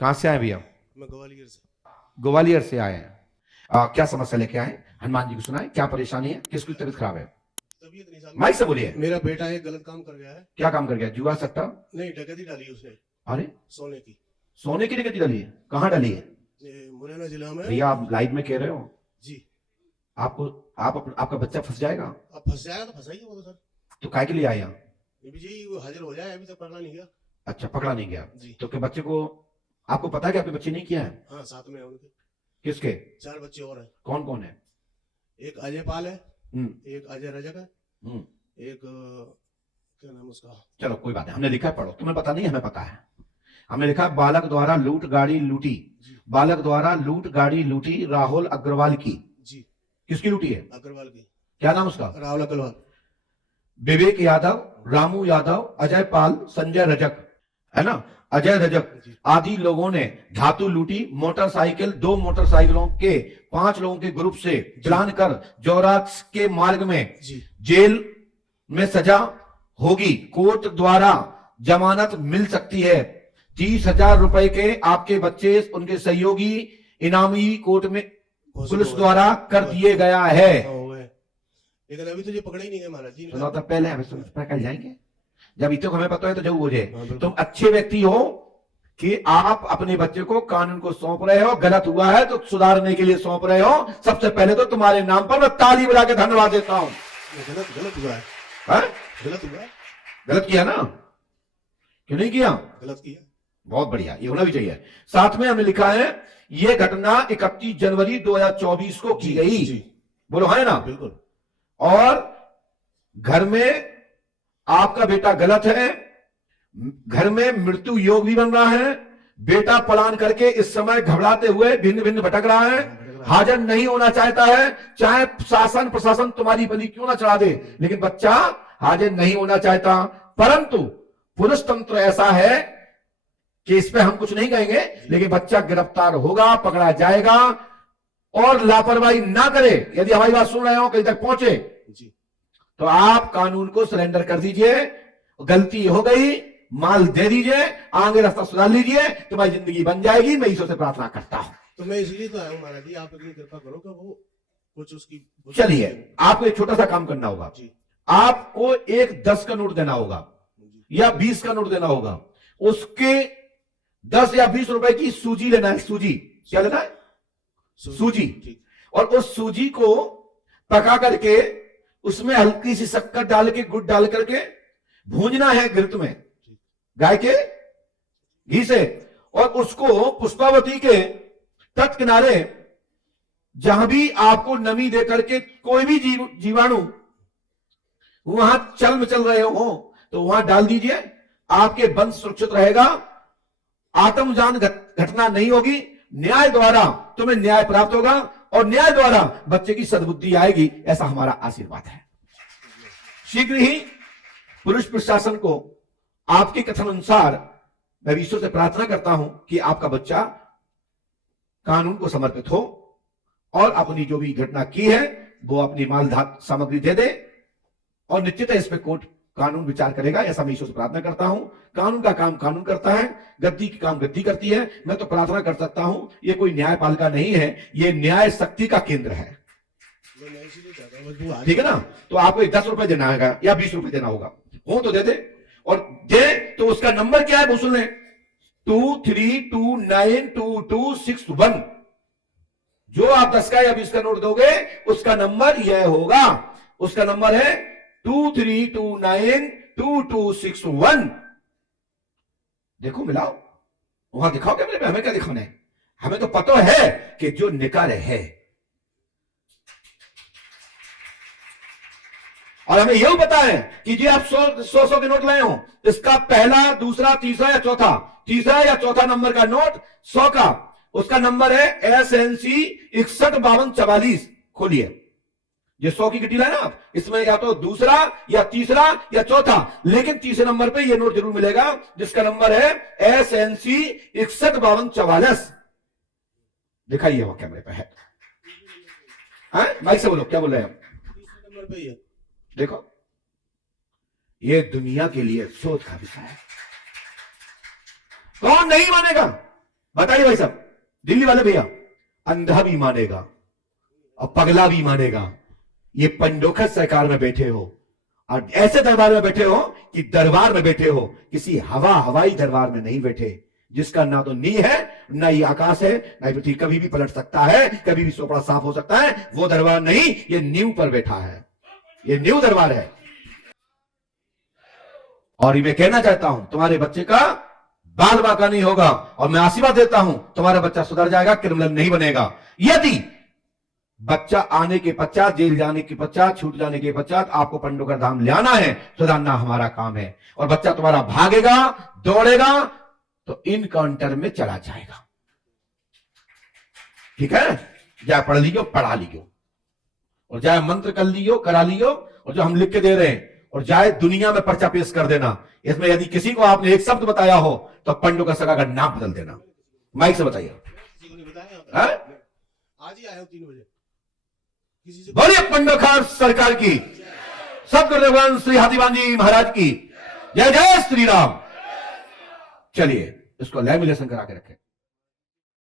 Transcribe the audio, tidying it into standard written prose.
कहां से आए भैया? मैं ग्वालियर से। ग्वालियर से आए हैं। क्या समस्या लेके आए? हनुमान जी को सुनाए, क्या परेशानी है, किसकी तबीयत खराब है? तबीयत नहीं साहब, माइक से बोलिए। मेरा बेटा एक गलत काम कर गया है। क्या काम कर गया? जुआ सट्टा? नहीं, डकैती डाली उसने अरे सोने की। सोने की डकैती डाली है? कहाँ डाली है? ये मुरैना जिला में। भैया आप लाइव में कह रहे हो? जी। आपको आपका बच्चा फंस जाएगा। अब फंस जाएगा तो फंसाइए वो तो सर। तो काय के लिए आए यहाँ? ये भी जी वो हाजिर हो जाए, अभी तक पकड़ा नहीं गया। अच्छा, पकड़ा नहीं गया जी। तो क्या बच्चे को आपको पता है कि आपके बच्चे नहीं किया है? हाँ, साथ में है उनके किसके? 4 बच्चे और हैं। कौन कौन है? एक अजय पाल है, एक अजय रजक है, हम्म एक क्या नाम उसका। चलो कोई बात नहीं, हमने लिखा है, पढ़ो। तुम्हें पता नहीं, हमें पता है। हमने लिखा बालक द्वारा लूट गाड़ी लूटी। बालक द्वारा लूट गाड़ी लूटी राहुल अग्रवाल की। जी। किसकी लूटी है? अग्रवाल की। क्या नाम उसका? राहुल अग्रवाल। विवेक यादव, रामू यादव, अजय पाल, संजय रजक, है ना? अजय रजक जी। आदि लोगों ने धातु लूटी। मोटरसाइकिल, 2 मोटरसाइकिलों के 5 लोगों के ग्रुप से प्लान कर जोरात के मार्ग में जी। जेल में सजा होगी। कोर्ट द्वारा जमानत मिल सकती है। 30,000 रुपए के आपके बच्चे उनके सहयोगी इनामी कोर्ट में पुलिस द्वारा कर दिए गया है। हो गए, लेकिन अभी तो ये पकड़े ही नहीं गए महाराज जी। सुना था पहले, हमें कल जाएंगे जब इतने को हमें पता है तो जब हो जाए। हाँ, बिल्कुल। तुम अच्छे व्यक्ति हो कि आप अपने बच्चे को कानून को सौंप रहे हो। गलत हुआ है तो सुधारने के लिए सौंप रहे हो। सबसे पहले तो तुम्हारे नाम पर मैं ताली बजा के धन्यवाद देता हूं। गलत हुआ है। हाँ? गलत हुआ है। गलत किया ना? क्यों नहीं किया? गलत किया। बहुत बढ़िया, ये होना भी चाहिए। साथ में हमने लिखा है ये घटना 31 जनवरी 2024 को की गई। जी। बोलो है ना? बिल्कुल। और घर में आपका बेटा गलत है, घर में मृत्यु योग भी बन रहा है। बेटा पलायन करके इस समय घबराते हुए भिन्न भिन्न भटक रहा है, हाजिर नहीं होना चाहता है। चाहे शासन प्रशासन तुम्हारी बलि क्यों ना चढ़ा दे, लेकिन बच्चा हाजिर नहीं होना चाहता। परंतु पुलिस तंत्र ऐसा है कि इस पे हम कुछ नहीं कहेंगे, लेकिन बच्चा गिरफ्तार होगा, पकड़ा जाएगा। और लापरवाही ना करे। यदि हमारी बात सुन रहे हो, कहीं तक पहुंचे जी। तो आप कानून को सरेंडर कर दीजिए। गलती हो गई, माल दे दीजिए, आगे रास्ता सुधार लीजिए, तुम्हारी जिंदगी बन जाएगी। मैं ईश्वर से प्रार्थना करता हूं। तो मैं इसलिए तो आया हूँ महाराज जी, आप इतनी कृपा करो कि वो कुछ उसकी। चलिए, आपको एक छोटा सा काम करना होगा। जी। आपको एक 10 का नोट देना होगा या 20 का नोट देना होगा। उसके 10 या 20 रुपए की सूजी लेना है। सूजी क्या लेना है? सूजी। ठीक। और उस सूजी को पका करके उसमें हल्की सी शक्कर डाल के, गुड़ डाल करके भूंजना है घृत में, गाय के घी से। और उसको पुष्पावती के तट किनारे जहां भी आपको नमी दे करके कोई भी जीवाणु वहां चल रहे हो तो वहां डाल दीजिए। आपके वंश सुरक्षित रहेगा, आत्मजान घटना नहीं होगी। न्याय द्वारा तुम्हें न्याय प्राप्त होगा और न्याय द्वारा बच्चे की सद्बुद्धि आएगी, ऐसा हमारा आशीर्वाद है। शीघ्र ही पुलिस प्रशासन को आपके कथन अनुसार मैं ईश्वर से प्रार्थना करता हूं कि आपका बच्चा कानून को समर्पित हो और अपनी जो भी घटना की है वो अपनी माल सामग्री दे दे। और निश्चित है इस पे कोर्ट कानून विचार करेगा, ऐसा मैं ईश्वर से प्रार्थना करता हूं। कानून का काम कानून करता है, गद्दी का काम गद्दी करती है। मैं तो प्रार्थना कर सकता हूं, ये कोई न्यायपालिका नहीं है, ये न्याय शक्ति का केंद्र है। ठीक है ना? तो आपको 10 रुपए देना है या 20 रुपए देना होगा, हो तो दे दे। और दे तो उसका नंबर क्या है वो सुन ले, 23292261। जो आप 10 का या 20 का नोट दोगे उसका नंबर यह होगा। उसका नंबर है 23292261। देखो मिलाओ, वहां दिखाओ क्या मेरे, हमें क्या दिखाना है? हमें तो पता है कि जो निकार है। और हमें यह पता है कि जी आप 100 के नोट लाए हो, इसका पहला, दूसरा, तीसरा या चौथा नंबर का नोट 100 का, उसका नंबर है SNC 615244। खोलिए, ये 100 की गिट्टी लाए ना आप, इसमें या तो दूसरा या तीसरा या चौथा, लेकिन तीसरे नंबर पे ये नोट जरूर मिलेगा जिसका नंबर है SNC 615244। दिखाइए वो कैमरे पे है। माइक से बोलो, क्या बोल रहे हैं? नंबर पे ही है। देखो, ये दुनिया के लिए शोध का विषय है। कौन नहीं मानेगा? बताइए भाई साहब, दिल्ली वाले भैया, अंधा भी मानेगा और पगला भी मानेगा। ये पंडोखत सरकार में बैठे हो और ऐसे दरबार में बैठे हो कि दरबार में बैठे हो, किसी हवाई दरबार में नहीं बैठे, जिसका ना तो नी है ना ये आकाश है ना ये पृथ्वी, कभी भी पलट सकता है, कभी भी सोपड़ा साफ हो सकता है। वो दरबार नहीं, ये नींव पर बैठा है, ये नींव दरबार है। और ये मैं कहना चाहता हूं, तुम्हारे बच्चे का बाल बाका नहीं होगा, और मैं आशीर्वाद देता हूं तुम्हारा बच्चा सुधर जाएगा, क्रिमिनल नहीं बनेगा। यदि बच्चा आने के पश्चात, जेल जाने के पश्चात, छूट जाने के पश्चात आपको पंडोकर धाम ले आना है, सुधारना हमारा काम है। और बच्चा तुम्हारा भागेगा, दौड़ेगा तो इनकाउंटर में चला जाएगा। ठीक है, जाए पढ़ लियो, पढ़ा लियो, और जाए मंत्र कर लियो, करा लियो, और जो हम लिख के दे रहे हैं, और जाए दुनिया में पर्चा पेश कर देना। इसमें यदि किसी को आपने एक शब्द बताया हो तो पंडोकर सरकार का नाम बदल देना। माइक से बताइए। किसी को नहीं बताया? आज ही आया हूं 3 बजे। किसी से बोलिए पंडोकर सरकार की, सतगुरु भगवान श्री हाथीवान जी महाराज की जय। जय श्री राम। चलिए इसको लैमिनेशन करा के रखें।